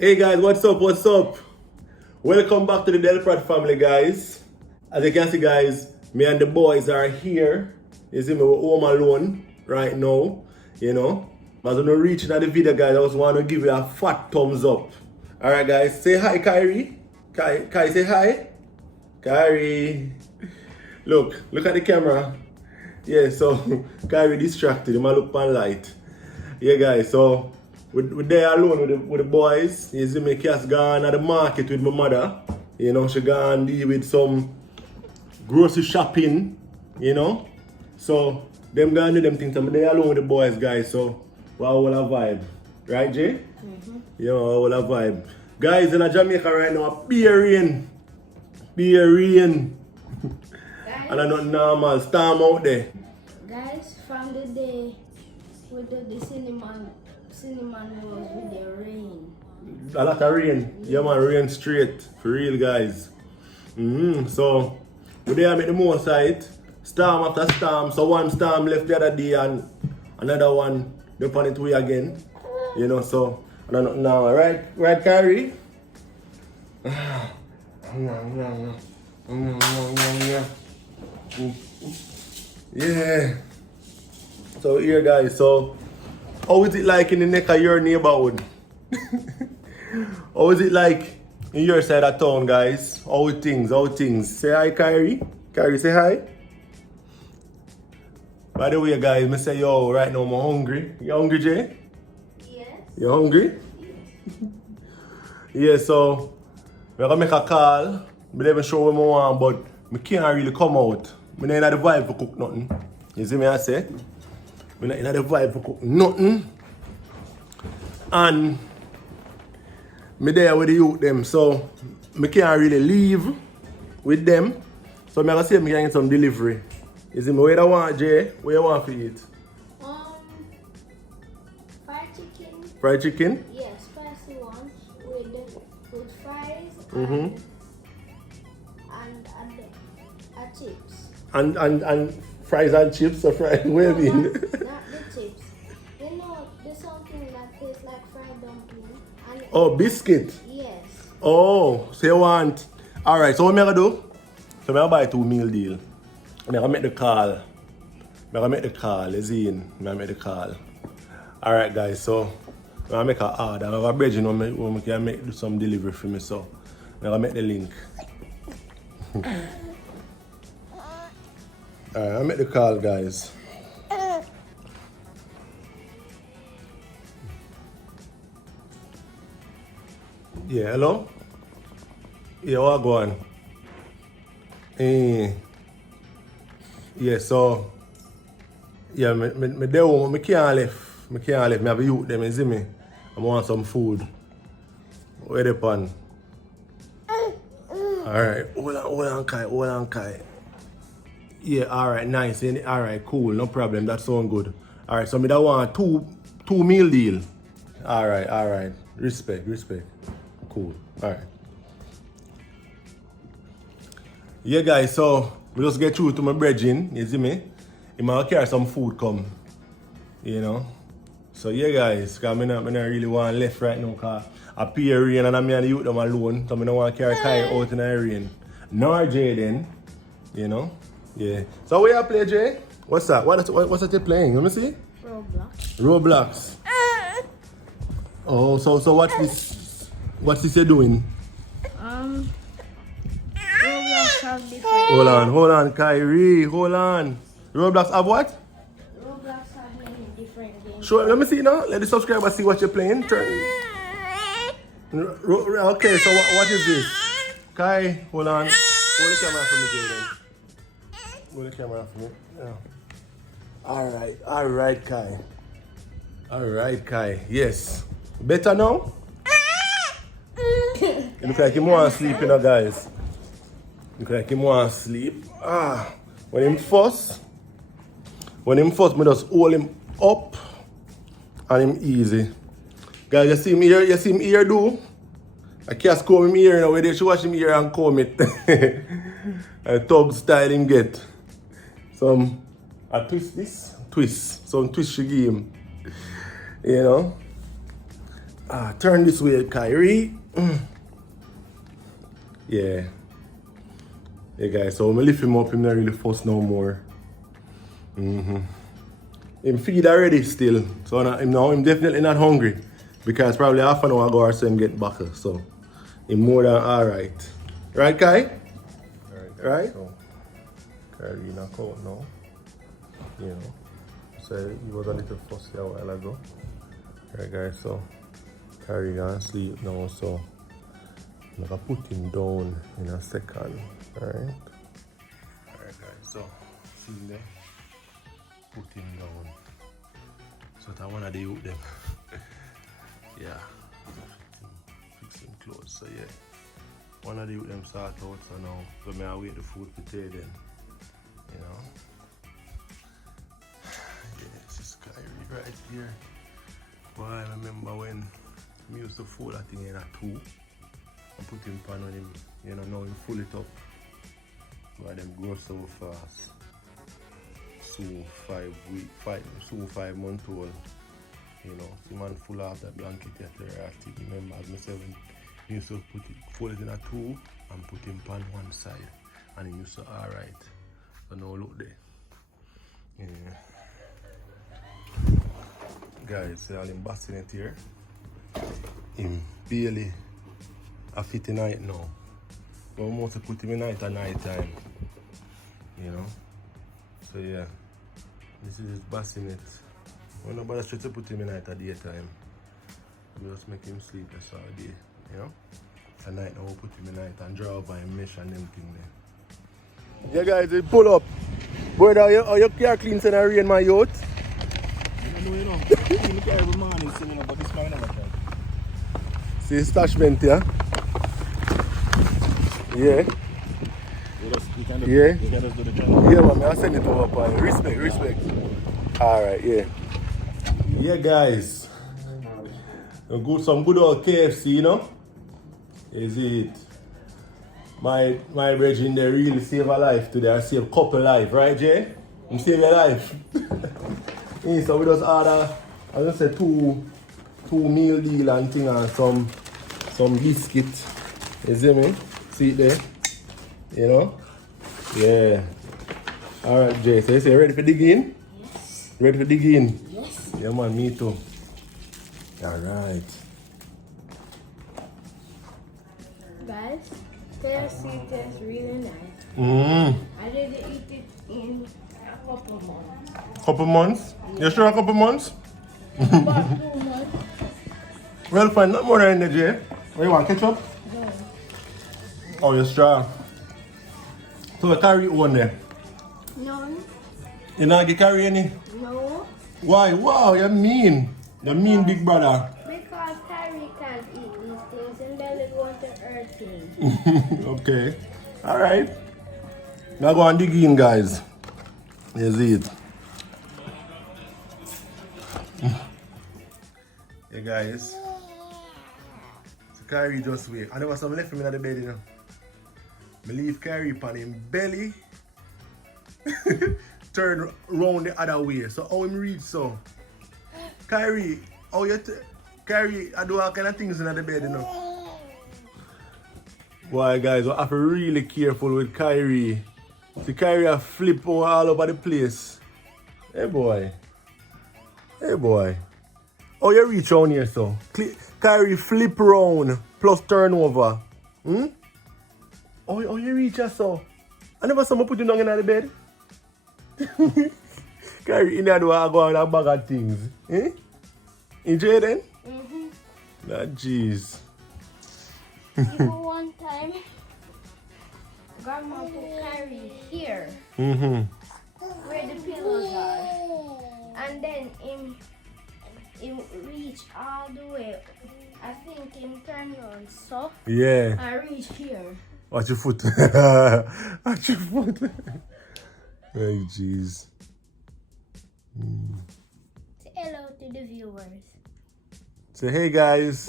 Hey guys, what's up? What's up? Welcome back to the Delprad family, guys. As you can see, guys, me and the boys are here. You see me, we're home alone right now, you know. But as we're reaching at the video, guys, I just want to give you a fat thumbs up. Alright, guys, say hi, Kyrie. Kai, say hi. Kyrie. Look at the camera. Yeah, so Kyrie distracted. He might look on light. Yeah, guys, so we're there alone with the boys. You see me, Cass gone at the market with my mother. You know, she gone deal with some grocery shopping, you know. So, them gonna do them things. I'm there alone with the boys, guys. So, we're all a vibe. Right, Jay? Mm-hmm. Yeah, all a vibe. Guys, in Jamaica right now, beer rain. And I'm not normal. Storm out there. Guys, from the day we do the cinnamon rolls with the rain. A lot of rain. Yeah, man, rain straight. For real, guys. So, we there make the most of it. Storm after storm. So, one storm left the other day and another one up on its way again. You know, so, I don't know now. Right, Kyrie? Yeah. So, here, guys. So, how is it like in the neck of your neighborhood? How is it like in your side of town, guys? How things? Say hi, Kyrie. Kyrie, say hi. By the way, guys, I say, yo, right now I'm hungry. You hungry, Jay? Yes. You hungry? Yeah, so we're gonna make a call. I never show what I want, but I can't really come out. I'm not in the vibe for cook nothing. You see me, I say? I'm not in the vibe for cook nothing. And I'm there with the youth them, so I can't really leave with them. So I'm gonna say I can get some delivery. You see me, what you want, Jay? What you want to eat? Fried chicken. Fried chicken? Yes, spicy one with fries and chips. And fries and chips or fried where No, not the chips. You know, there's something that tastes like fried dumpling. And Oh, biscuit. yes. Oh, so you want. Alright, so what am I gonna do? So I'm gonna buy 2 meal deal. I'm gonna make the call. You see? I'm gonna make the call. Alright, guys, so I'm gonna make an order. I have a bridge where we can make some delivery for me, so I'm gonna make the link. Alright, I'll make the call, guys. Yeah, hello? Yeah, what go on? Yeah, so yeah, me there home, me can't left. Me have a youth them, you see me? I want some food. Where they pan? Alright, hold on, Kai. Yeah, alright, nice. Alright, cool, no problem. That sound good. Alright, so me that want two meal deal. Alright. Respect. Cool. Alright. Yeah, guys, so we just get through to my brethren, you see me? He might carry some food come, you know? So yeah, guys, because I don't really want left right now because I pay rain and I'm and the youth them alone, so I don't want to carry Kai out in the rain. Nor Jay then, you know? Yeah. So what you play, Jay? What's that? What's that you playing? Let me see. Roblox. Oh, so what's this you doing? Roblox have different. Hold on, Kyrie, hold on. Roblox have what? Roblox have many different games. Sure, let me see now. Let the subscribers see what you're playing. Okay, so what is this? Kai, hold on. Hold the camera for me, Jaden. Hold the camera for me. Yeah. Alright, Kai. Yes. Better now? It look like he want to sleep, you know, guys. Look like he want to sleep. When him first, me just hold him up and him easy. Guys, you see him here do? I can't comb him here now. They should wash him here and comb it. And tub style him get. Some twist. Some twist she give him. You know? Turn this way, Kyrie. Yeah. Yeah, guys, so I'm gonna lift him up. Him not really fuss no more. Him feed already still. So now I'm definitely not hungry. Because probably half an hour ago or so him get back. So him more than alright. Right, Kai? Right? So, Kyrie knock out now. You know. So he was a little fussy a while ago. Alright, guys, so Kyrie gonna sleep now, so I'm gonna put him down in a second. Alright? Alright, guys, so see him there? Put him down. So that one of the youth them. Yeah. Fix him clothes, so yeah. One of the youth them start out, so now so may I wait the food to take them. You know? Yeah, this is Kyrie right here. Boy, I remember when we used to fold that thing in a 2 and put him pan on him, you know, now him full it up. Why them grow so fast. Soon 5 months old. You know, the man full of that blanket yet active. Remember as myself when he used to fold it in a 2 and put him pan one side and he used to alright. So now look there. Yeah. Guys, see all him busting it here. Him barely a fit in night now. But we must put him in night at night time. You know? So yeah. This is his bassinet. We're not bother straight to put him in night at daytime. We just make him sleep that's all day. You know? At night now we'll put him in night and draw over him mesh and them thing there. Yeah guys, we pull up. Boy, are your car clean in the rain, my youth? You know, clean the every morning, so you know, but this man never tried. See attachment here? Yeah. You can just, Yeah. You can just do the job. Yeah, man, I'll send it over, boy. Respect. Alright, yeah. Yeah, guys. Some good old KFC, you know? Is it? My brethren, they really save a life today. I save a couple life, right, Jay? You save your life. Yeah, so we just order, I just say two meal deal and thing and some biscuit. You see me? See it there? You know? Yeah. Alright, Jay. So you say ready for dig in? Yes. Ready for dig in? Yes. Yeah man, me too. Alright. Guys, KFC tastes really nice. I did eat it in a couple months. Couple months? You sure a couple months? About 2 months. Well fine, not more than that, Jay. What you want, ketchup? No. Oh, you're strong. So I carry one there. No. You not get carry any? No. Why? Wow, you're mean. You're mean, big brother. Because Kyrie can't eat these things and then they want to hurt him. Okay. Alright. Now go and dig in, guys. You see it. Hey guys. So Kyrie just wake. I never saw me left him in the bed, you know. I leave Kyrie upon him belly. Turn round the other way. So how him reach so? Kyrie, how you Kyrie, I do all kind of things in the bed, you know. Boy guys, we have to be really careful with Kyrie. See Kyrie a flip all over the place. Hey boy. Hey boy. Oh, you reach on here so. Kyrie flip round plus turnover. Oh, you reach here so. I never saw me put you down in the bed. Kyrie in there do I go on a bag of things. Enjoy then? Nah, jeez. Even one time, Grandma put Kyrie here, where the pillows are, and then him reach all the way. I think him turn around so. Yeah. I reach here. Watch your foot. Watch your foot. Hey, jeez. Say hello to the viewers. Say hey, guys.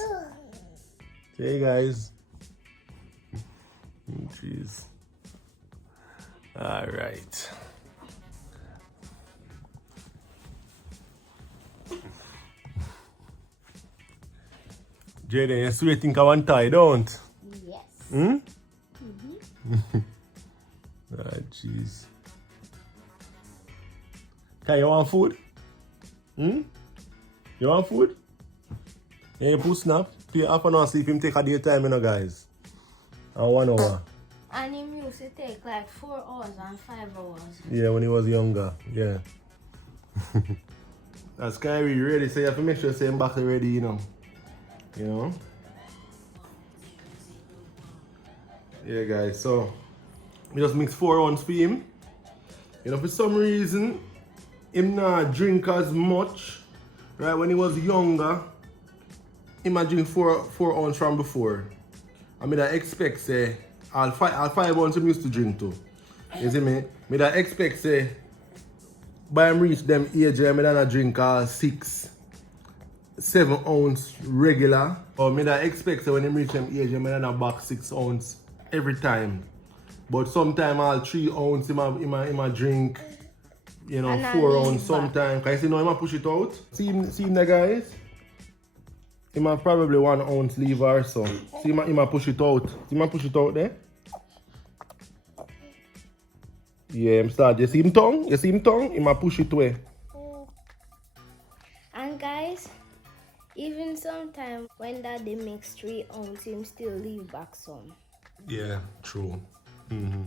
Say hey, guys. Jeez. All right. Jaden, you sweet think I want tie, don't? Yes. Hmm? Ah, jeez. Kai, you want food? Hmm? You want food? Yeah, you put snap. Pay half an hour, see if him take a daytime, you know, guys. And 1 hour. And him used to take like 4 hours and 5 hours. Yeah, when he was younger. Yeah. That's Kyrie ready, so you have to make sure same back ready, you know. You know? Yeah, guys, so we just mix 4 ounce for him. You know, for some reason, him not drink as much. Right, when he was younger, him a drink 4 ounce from before. I mean, I expect, say, all 5 ounce him used to drink too. You see me? I expect, say, by him reach them age, I don't drink 6, 7 ounce regular. Or I expect, say, when him reach them age, I don't back 6 ounce every time. But sometimes all 3 ounce him a drink, you know, And 4 I ounce sometimes. Cause you see now him a push it out. See him there, guys? Him a probably 1 ounce leave or so. See him a push it out. See him a push it out there? Yeah, him start. You see him tongue? You see him tongue? Him a push it away. And guys, even sometimes when daddy makes 3 ounce, him still leave back some. Yeah, true. Mm-hmm.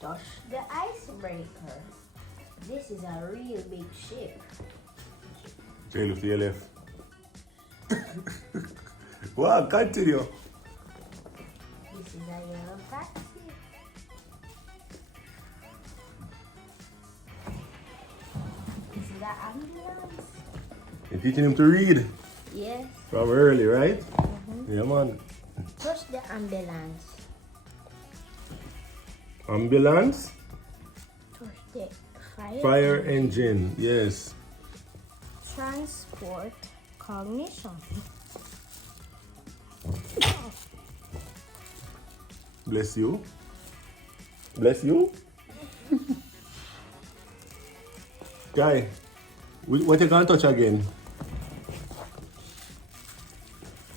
Touch the icebreaker. This is a real big ship. Jay, look to your left. Wow, continue. This is a yellow taxi. This is an ambulance. You're teaching him to read Yes. from early, right? Yeah, man. Touch the ambulance. Ambulance, Touch the fire. fire engine, yes. Transport cognition. Bless you. Bless you. Guy, what you gonna touch again?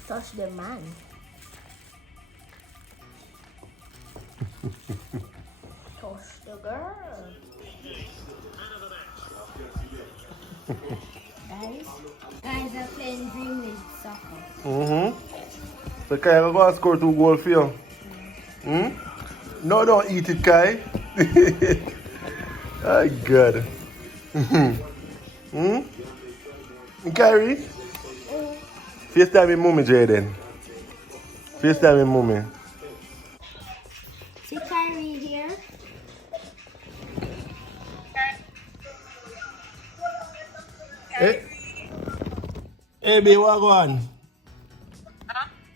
Touch the man. Touch the girl. Guys are playing Dream League soccer. Mm-hmm. So Kai, I'm gonna score 2 goals for you. Hmm? No, don't eat it, Kai. Oh, God. Hmm? Kyrie? FaceTime me mommy, Jaden. FaceTime me mommy. See Kyrie here? Hey, hey, babe, what go on?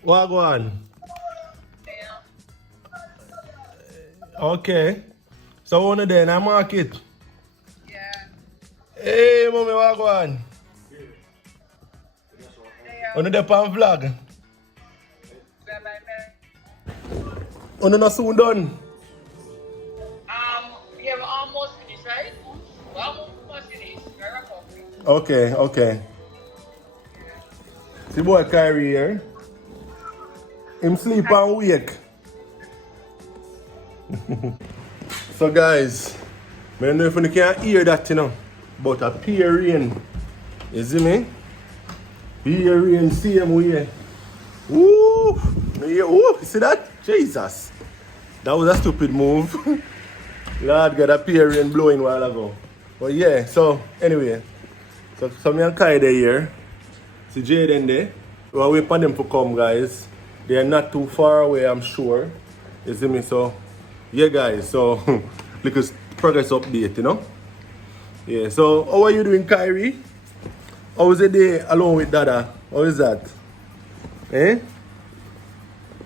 What go on? Okay. So one of them, I mark it. Yeah. Hey, mommy, what go on? On the pan vlog. On the soon done. Yeah, we're almost finished, right? We're almost finished. We're recovering. Okay, okay. See boy Kyrie here. Him sleep and wake. So guys, I don't know if you can hear that, you know, but a peer rain. You see me? Peer rain same way. Woo! Woo! See that? Jesus. That was a stupid move. Lord got a peer rain blowing a while ago. But yeah, so anyway. So me and Kai there here. See Jaden there. We'll wait for them to come, guys. They're not too far away, I'm sure. You see me? So yeah, guys. So little progress update, you know. Yeah. So how are you doing, Kyrie? How was the day alone with Dada? How is that? Eh?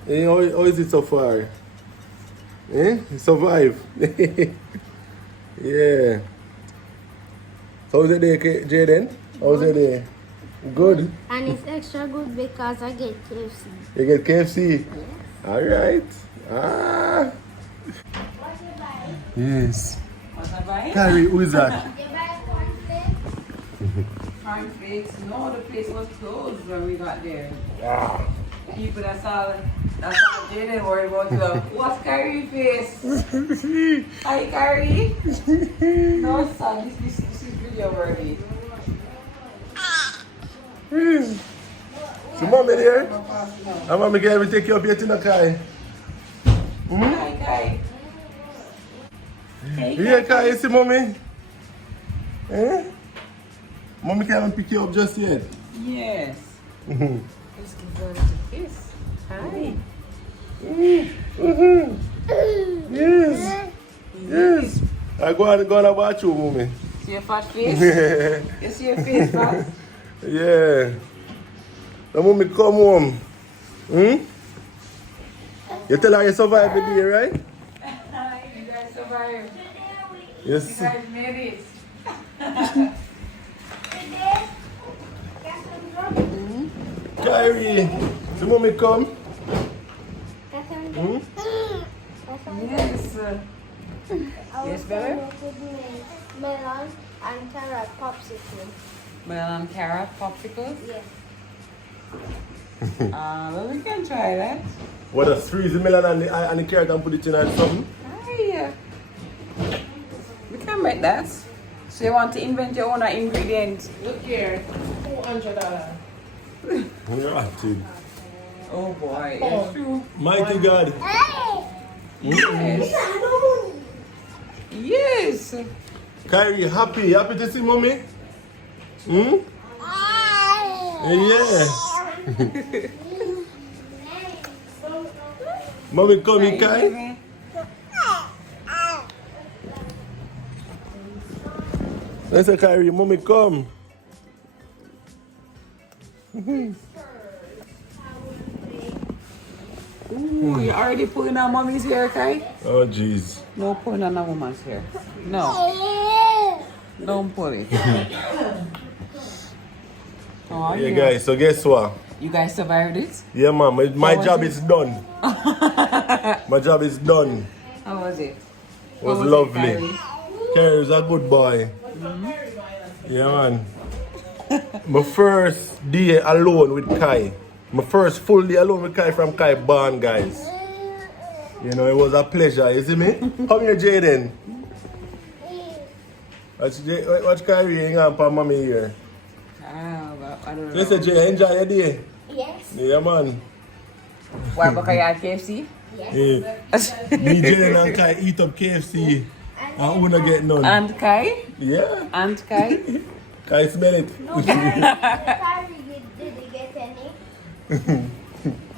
Eh? How is it so far? Eh? You survive. Yeah. So how was the day, Jaden? How was the day? Good. And it's extra good because I get KFC. You get KFC? Yes. Alright. Ah. What you buy? Yes. What's that buying? Kyrie, who is that? You buy cornflakes? Cornflakes. No, the place was closed when we got there. Wow. People that's all Jaden worried about the what's Kyrie face? Hi Kyrie. No son, this is video worthy. So mommy there? And mommy can we take you up here to the Kai? Hi Kai. Hey Yeah, Kai, you see mommy? Eh? Mommy can't pick you up just yet. Yes. Let's give her a little kiss. Hi. Yes. Yes. I go and watch you, mommy. See your fat face? You see your face, fat? Yeah. The mommy come home. You tell her you survived the day, right? Hi, you guys survived. Yes. You guys made it. Kyrie, the mommy come. Yes. Yes, baby? Melon and carrot popsicle. Melon carrot popsicles? Yes. Well, we can try that. What a freeze the melon and the carrot and put it in and something. Hi. We can make that. So you want to invent your own ingredients? Look here. $200. You're active. Oh boy, that's true. Mighty God. Yes. Yes. Kyrie, happy to see mommy? Yeah. Mommy coming, Kai? Let's say, Kyrie, mommy come. Ooh, you already pulling on mommy's hair, Kai? Oh, jeez. No pulling on a woman's hair. No. Don't pull it. Oh, Yeah, guys, so guess what? You guys survived it? Yeah, mom, my was job it? is done. My job is done. How was it? It was How was it, lovely. Kyrie? Kyrie was a good boy. Yeah, man. My first day alone with Kai. My first full day alone with Kai from Kai Barn, guys. You know, it was a pleasure, you see me? Come here, Jaden. Watch Kyrie hang on for mommy here. I don't know. Listen, Jay, enjoy your day. Yes. Yeah, man. Why, because you had KFC? Yes. Yeah. Me, Jaden, and Kai eat up KFC. And who not get none. And Kai? Yeah. And Kai? Kai smell it. No, Carrie didn't get any.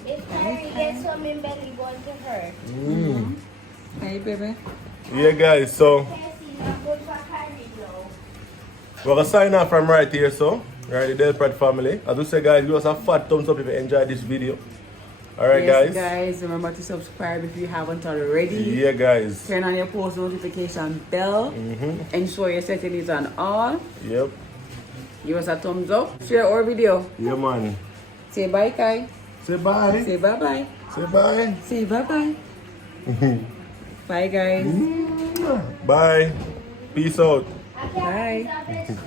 If Carrie gets some in belly, going to hurt. Hey, baby. Yeah, guys, so KFC not good for Carrie, though. we're gonna sign off from right here, so right, the Del Pratt family. As we say, guys, give us a fat thumbs up if you enjoyed this video. Alright, Yes, guys. remember to subscribe if you haven't already. Yeah, guys. Turn on your post notification bell. Ensure your setting is on all. Yep. Give us a thumbs up. Share our video. Yeah, man. Say bye, Kai. Say bye. Say bye-bye. Say bye. Say bye-bye. Bye, guys. Bye. Peace out. Bye.